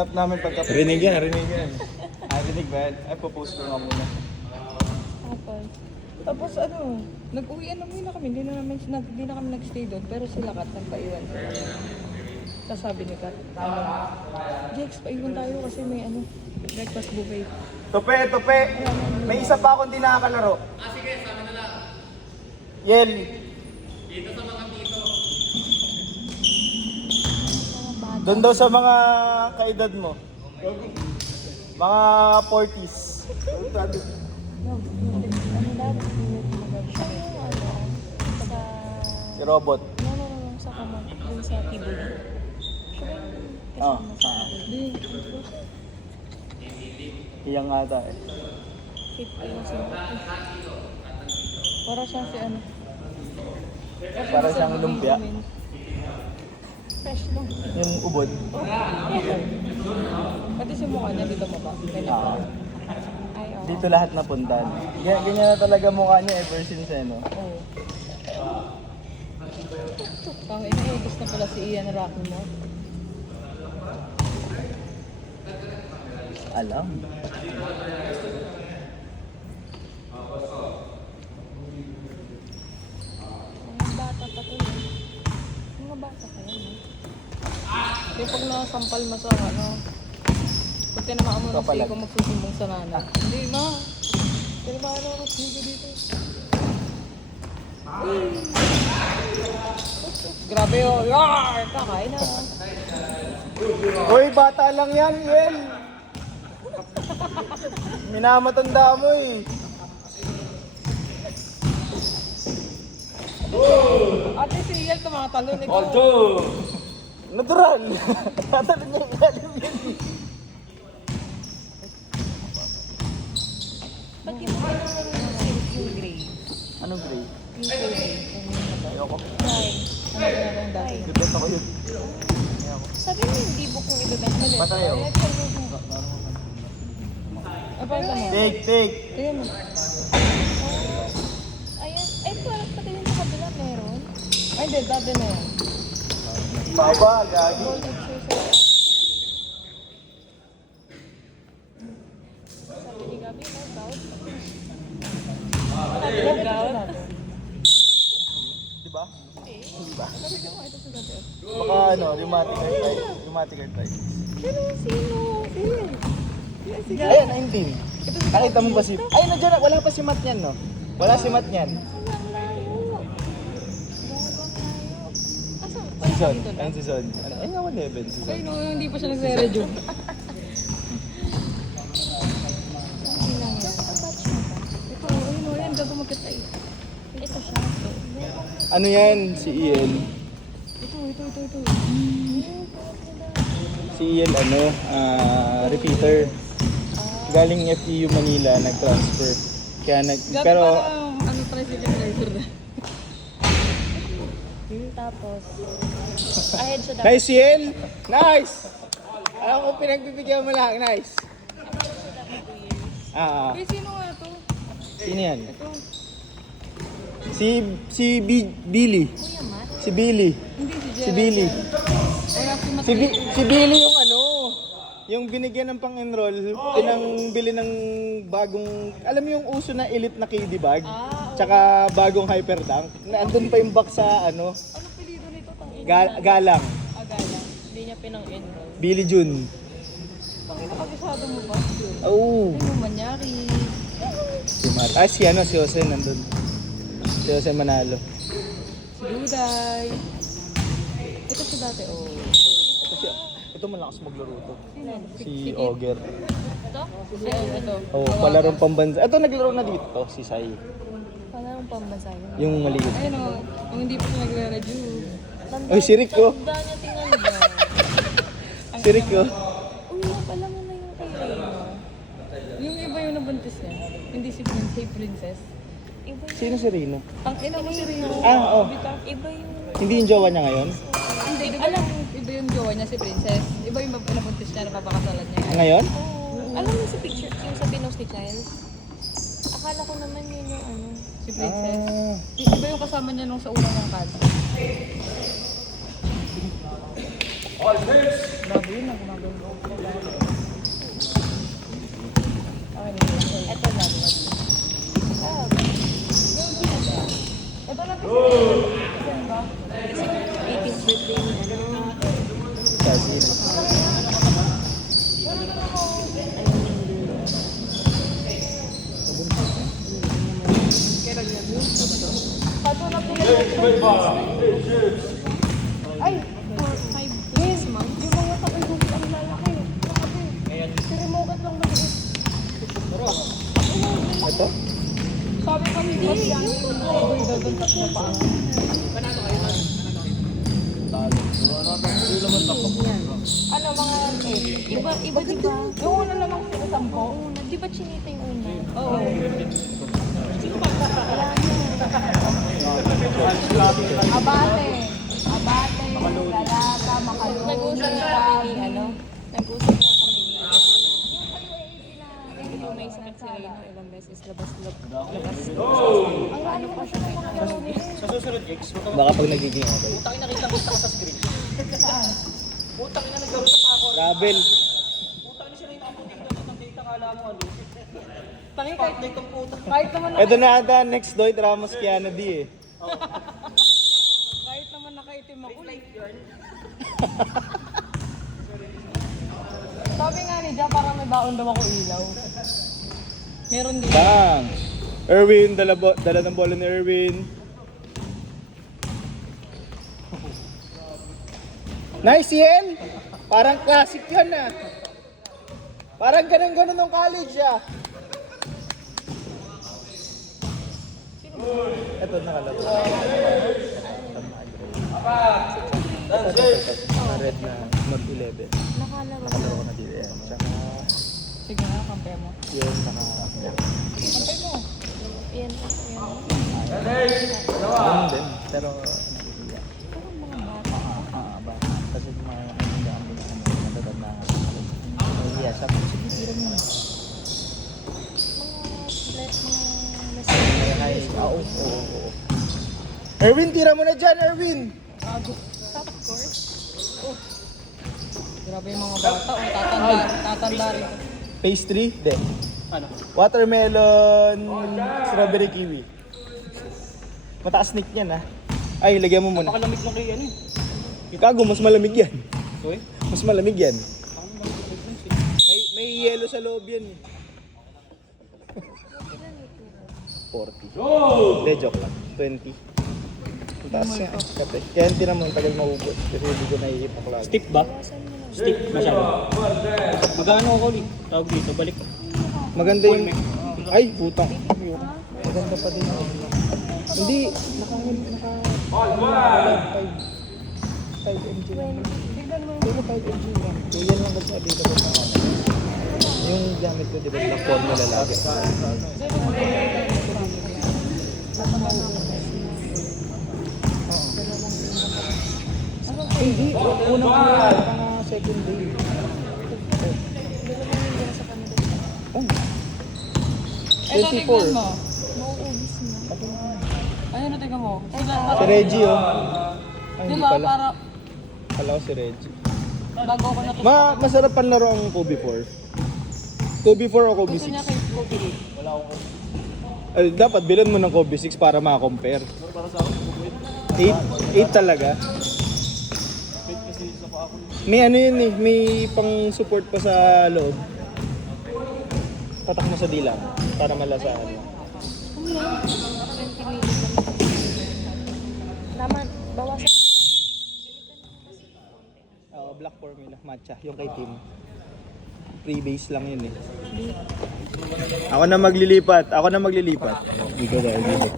Tap namin pagka... Rinig yan, rinig yan. Rinig ba yan? Ay, popost ko nga muna. Tapos ano, nag-uwian na kami, hindi na kami nag-stay doon, pero sila Kat, nagpaiwan sila. Tapos sabi ni Kat, Jex, paiwan tayo kasi may breakfast buffet. Tope! May isa pa akong di nakakalaro. Sige, sama na lang. Yel. Dito sa mga tito. Doon daw sa mga kaedad mo. Mga 40s. No, ano daw, Si Robot. No, sa kamay, dun sa Tibuli. Ah. Di, Iyang ata eh. fit ayun siya. Para siyang si ano. Para siyang lumpia. Fresh lang. Yung ubod. Pati si mukha niya dito maba. Ay, oo. Dito lahat napuntan. Ganyan na talaga mukha niya ever since eh, no? Oo. Pang inaubos na pala si Ian Rockmore. Alam. Mga bata pa to. Mga bata pa yan. Kaya pag nasampal mo sa pag tinamaan mo ng Kapalag. siko magsusumbong sa nana. Hindi ma. Tinamaan ako ng siko dito. Grabe yun. Yarr! Kakain na. Uy, bata lang yan, Yel! Minamatanda mo eh. Ate si Ian tumatalon ito. Natural! Tatalon niya yung ilalim yan eh. Ba't yung mga yung gray? Anong grade? Yung gray. Ayoko. Nine. Ano ba na lang dahil? Dito ako yun. Sabi mo yung dibok yung ito dahil. Patayo. Ay, parang mo. Take! Tingnan mo. Ayan. Ay, parang pati yung sa kabila meron. Ay, hindi. Dati na yan. Baba, gagi. Gold exercise. Sabi ni Gabi, no? Gout? Gout? Diba? Diba? Sabi ko ito sa gabi. Baka rheumatic arthritis. Rheumatic arthritis. Sino? Ayan, 19. Nakita mo ba si... Ay, nandiyan na. Wala pa si Matt niyan, no? Wala si Matt niyan. Season. Ayun, season. Ayun ako, 11. Season. Ay, no, hindi pa siya nagre-rejuve. Ito, ayun, no, yan, gago magkatay. Ito siya. Ano yan? Si Ian. Ito. Si Ian, repeater. Galing FEU Manila, nag-transfer. Kaya pero... Parang, tricycle rider na. Tapos, ahead siya dapat. Nice, Ian! Nice! Alam ko, pinagbibigyan mo lang. Nice. Eh, sino nga to? Sino yan? Ito. Si Billy. Kuya Matt, Si Billy. Hindi si Gerald. Si Billy. Wala si Si Billy yung yung binigyan ng pang-enroll, pinangbili ng bagong, alam mo yung uso na elite na KD bag? Tsaka bagong hyperdunk. Nandun pa yung box sa Ano pilido nito? galang. Agala. Hindi niya pinang-enroll. Billy June. Pakita kabisado mo ba? Oh. Ano manyari? Si Matt. Si Jose nandun. Si Jose Manalo. Si Duday. Ito si dati, oh. Ito malakas maglaro to. Sino? Si Oger. ito? Ito. Oh, palarong pambansa. Ito naglaro na dito, si Sai. Palarong pambansa yun. Yung maliit. Ayun, oh. Yung hindi pa siya nagre-review. Oy, si Rick ko. Tanda niya, tingnan niya. Si Rick ko. Uy, napala mo na yung kay Reyna. Yung iba yung nabuntis niya. Hindi si Princess. Iba yung... Sino si Rino? Ang ina mo si Rio. Oo. Iba yung... Hindi yung jowa niya ngayon? Hindi, iba yung jowa niya si Princess. Iba yung nabuntis niya na papakasalan niya. Ngayon? Oh, alam mo sa picture, yung sa pinost ni Kyle? Akala ko naman yun yung ano. Si Princess. Ah. Iba yung kasama niya nung sa unang angkat. Bago yun, gumagano. Okay, ito lang. Ito lang kasi. Ito ba? 18th birthday ni ano. Kasi, Pato na po ay, 5 days, ma'am. yung mga kapatid ang lalaki. Grabe. Pero mokat lang maliit. ito? Sabi ko, hindi. Uy, dadagdag na pa. Ano mga Iba, di ba? yung una namang sinasampo? Una, di ba chinita yung una? Oo. Abate. Abate. Lalata. Makalong. Nag-usap nga kami ni, ano, nag-usap nga kami ni, yung may sakit si Reno, ilang beses labas. Ano pa siya mga laro nila? Baka pag nagiging okay. Saan? Travel. Tangi kahit naman Ito na ata, next Doit Ramos Kiana D eh. kahit naman nakaitim ako. Sabi nga ni Ja, parang may baon daw ako ilaw. Meron din. Bang! Erwin, dala ng bola ni Erwin. Nice yan! Parang classic yun ah. Parang ganun-ganun nung college ah. Ito nakalaro. Ito, red na North 11. Nakalaro. Nakalaro ko na dito yan. Tsaka Sige nga, kampe mo. yun, naka... Kampe mo. Yan po, yan. Ganun din. Pero... Parang mga bata. Ba? Kasi mga daan din ako matagad na nahihiya. Sabi ko, sige, tira mo. Oo. Erwin, tira mo na dyan, Erwin! Of course. Grabe yung mga bata. Tatanda rin. Pastry? De. Ano? Watermelon, strawberry kiwi. Mataas nick yan ah. Ay, lagyan mo muna. Napakalamig lang kay ano eh. Gago, mas malamig yan. Uy, Mas malamig yan. May yelo sa loob yan eh. 40. Hindi, joke lang. 20. Ang taas nga. Kape. Kaya hindi naman tagal maubos. Kasi hindi ko naiipak lagi. stiff ba? Stiff masyado. Magkano ako ulit? Tawag dito, balik. Maganda yung... Ay, putang. Maganda pa din. Hindi. Naka 5 mg lang. Tignan mo. 5 mg lang. So, yan lang kasi available na ako. Yung gamit ko, di ba, na formula lagi. Hindi, unang ano, pang second day. Oh. Ito, tignan 24. mo. Mauubos na. Ayun na, tignan mo. Si Reggie, oh. Ay, Di hindi ba, pala. para Kala ko si Reggie. bago ako na Masarap panlaro ang Kobe 4. Kobe 4 o Kobe gusto 6? niya kay Kobe. Ay, dapat bilhan mo ng Kobe 6 para makakompare. 8 talaga. May ano yun eh, may pang support pa sa loob. Patak mo sa dila para malasahan mo. 20 minutes lang. Naman, bawasan mo. Black formula, matcha, yung kay Tim. Free-base lang yun eh. Ako na maglilipat. Dito dahil dito.